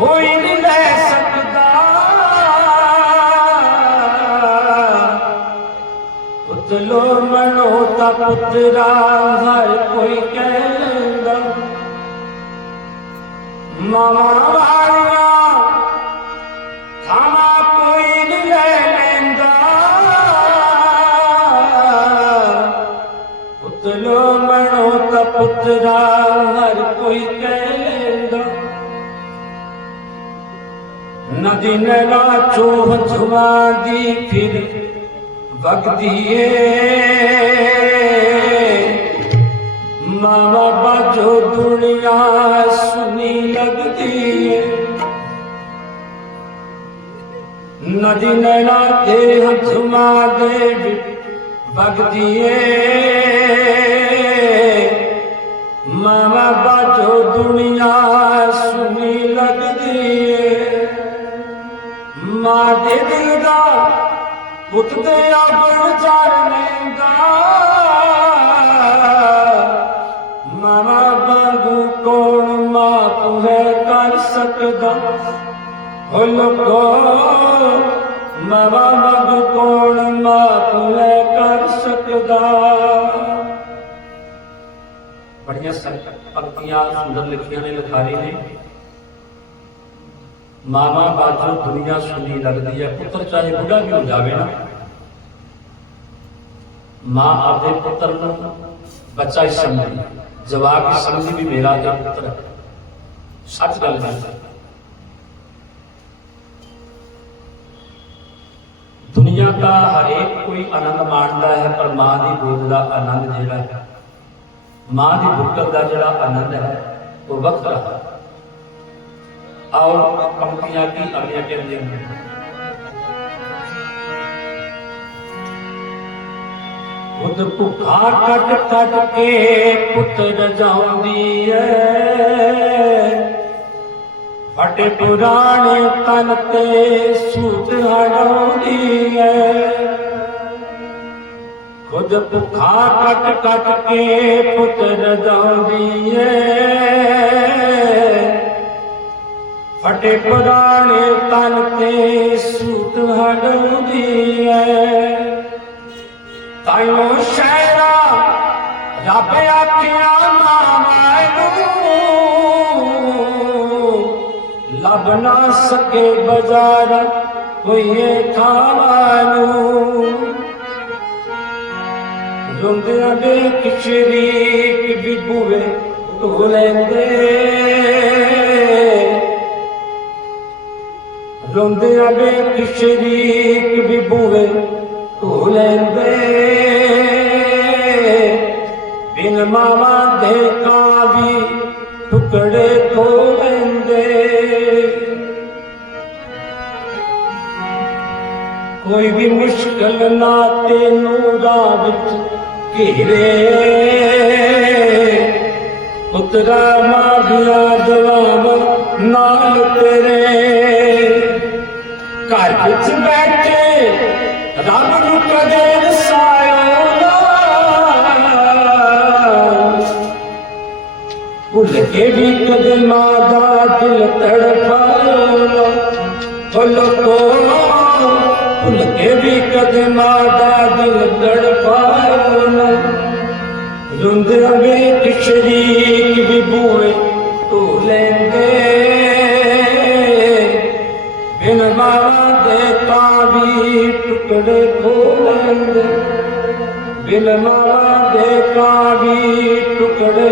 ਕੋਈ ਨਹੀਂ ਲੈ ਸਕਦਾ। ਪੁੱਤਲੋ ਮਨੋ ਤਾ ਪੁੱਤਰਾ, ਹਰ ਕੋਈ ਕਹਿ ਲੈਂਦਾ ਮਾਵਾ ਵਾਲਿਆ ਖਾਮਾ ਕੋਈ ਨਹੀਂ ਲੈ ਲੈਂਦਾ। ਪੁੱਤਲੋ ਮਨੋ ਤਾ ਪੁੱਤਰਾ, ਹਰ ਕੋਈ ਕਹਿ ندي ني هٿ مان ٿي ڦر بگد ماجو دنيا سني لڳندي نه هٿ مان ديو بگدي ماما باجو دنيا سني لڳند ਮਾਂ ਦੇ ਦਿਲ ਦਾ ਪੁੱਤ ਤੇ ਆਪਣ ਚਾਰ ਲੈਂਦਾ ਮਾਵਾ ਵਾਂਗੂ ਕੌਣ ਮਾਂ ਹੈ ਕਰ ਸਕਦਾ ਹੋ ਲੋਕੋ ਮਾਵਾ ਵਾਂਗੂ ਕੌਣ ਮਾਂ ਹੈ ਕਰ ਸਕਦਾ ਬੜੀਆਂ ਸੰਕਟ ਪੰਕਤੀਆਂ ਸੁੰਦਰ ਲਿਖੀਆਂ ਨੇ ਲਿਖਾਰੀ ਨੇ ਮਾਵਾ ਬਾਜੋ ਦੁਨੀਆ ਸੁਣੀ ਲੱਗਦੀ ਹੈ ਪੁੱਤਰ ਚਾਹੇ ਬੁੱਢਾ ਵੀ ਹੋ ਜਾਵੇ ਨਾ ਮਾਂ ਆਪਦੇ ਪੁੱਤਰ ਨੂੰ ਬੱਚਾ ਹੀ ਸਮਝਦੀ ਜਵਾਬ ਹੀ ਸਮਝਦੀ ਵੀ ਮੇਰਾ ਇਹ ਪੁੱਤਰ ਹੈ ਸੱਚ ਗੱਲ ਨਹੀਂ ਦੁਨੀਆ ਦਾ ਹਰੇਕ ਕੋਈ ਆਨੰਦ ਮਾਣਦਾ ਹੈ ਪਰ ਮਾਂ ਦੀ ਗੋਦ ਦਾ ਆਨੰਦ ਜਿਹੜਾ ਹੈ ਮਾਂ ਦੀ ਬੁੱਕਲ ਦਾ ਜਿਹੜਾ ਆਨੰਦ ਹੈ ਉਹ ਵੱਖਰਾ ਹੈ ਆਓ ਪੰਕਤੀਆਂ ਕੀ ਅਗਲੀਆਂ ਕਹਿੰਦੀਆਂ ਨੇ ਖੁਦ ਭੁੱਖਾ ਕੱਟ ਕੱਟ ਕੇ ਪੁੱਤਰ ਜਾਉਂਦੀ ਐ ਫਟੇ ਪੁਰਾਣੇ ਤਨ ਤੇ ਸੂਤ ਹੜਾਉਂਦੀ ਐ ਖੁਦ ਭੁੱਖਾ ਕੱਟ ਕੱਟ ਕੇ ਪੁੱਤਰ ਜਾਉਂਦੀ ਐ ਫਟੇ ਪੁਰਾਣੇ ਤਨ ਤੇ ਸੂਤ ਹੜਾਉਂਦੀ ਐ। ਤਾਇਓ ਸ਼ਹਿਰਾ, ਰੱਬ ਆਖਿਆ ਮਾਵਾਂ ਲੱਭ ਨਾ ਸਕੇ ਬਜ਼ਾਰ, ਕੋਈ ਇਹ ਥਾਵਾਂ ਨੂੰ। ਰੁੰਦਿਆਂ ਦੇ ਕਿਸ਼ਰੀਕ ਰੋਂਦਿਆਂ ਦੇ ਕਿਸ਼ਰੀਕ ਵੀ ਬੂਵੇ ਧੋ ਲੈਂਦੇ। ਬਿਨ ਮਾਵਾਂ ਦੇ ਕਾਵੀ ਟੁਕੜੇ ਧੋ ਲੈਂਦੇ। ਕੋਈ ਵੀ ਮੁਸ਼ਕਲ ਨਾ ਤੈਨੂੰ ਰਾਹ ਵਿੱਚ ਘੇਰੇ। ਉਤਰਾ ਮਾਗਿਆ ਜਵਾਬ ਨਾਲ ਤੇਰੇ। ਵਿੱਚ ਬੈਠੇ ਰੱਬ ਨੂੰ ਕਦੇ ਰਸਾਇਓ ਨਾ। ਭੁੱਲ ਕੇ ਵੀ ਕਦੇ ਮਾਂ ਦਾ ਦਿਲ ਤੜਪਾਇਓ ਨਾ। ਭੁੱਲ ਕੋ ਭੁੱਲ ਕੇ ਵੀ ਕਦੇ ਮਾਂ ਦਾ ਦਿਲ ਤੜਪਾਇਓ ਨਾ। ਰੁੰਦਿਆਂ ਵਿੱਚ ਸ਼ਰੀਕ ਵੀ ਬੂਏ ਧੋ ਲੈਂਦੇ ਬਿਨ ਦੇ ਤਾਂ ਵੀ ਟੁਕੜੇ ਖੋ ਲੈਂਦੇ। ਬਿਨ ਮਾਵਾਂ ਦੇ ਤਾਂ ਵੀ ਟੁਕੜੇ